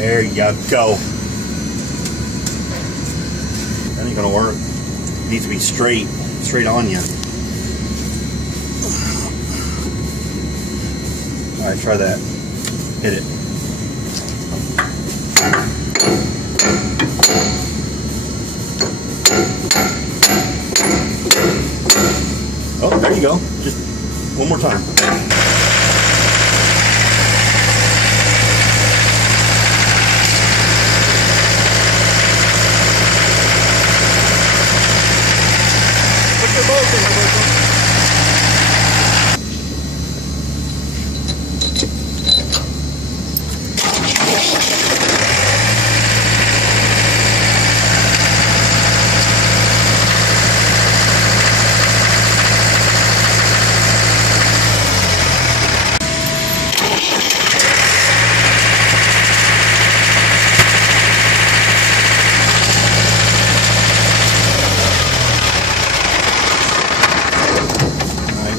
There you go. That ain't gonna work. It needs to be straight on you. All right, try that. Hit it. Oh, there you go. Just one more time. Put your bolt in, Roberto.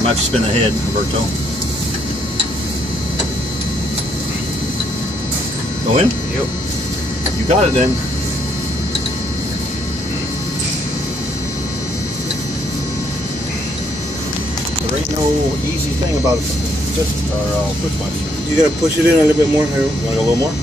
Might spin ahead, Roberto. Go in? Yep. You got it then. There ain't no easy thing about it. Just our push button. You gotta push it in a little bit more, Harold. You wanna go a little more?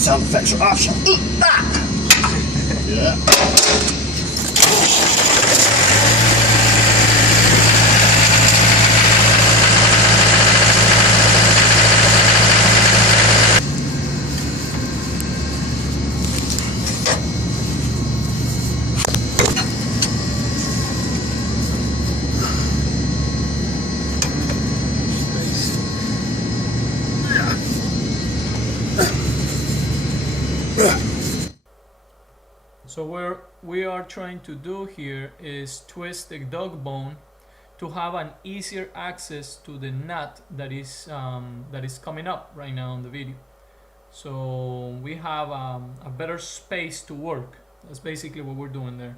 Sound effects are optional. Yeah. So what we are trying to do here is twist the dog bone to have an easier access to the nut that is coming up right now in the video. So we have a better space to work. That's basically what we're doing there.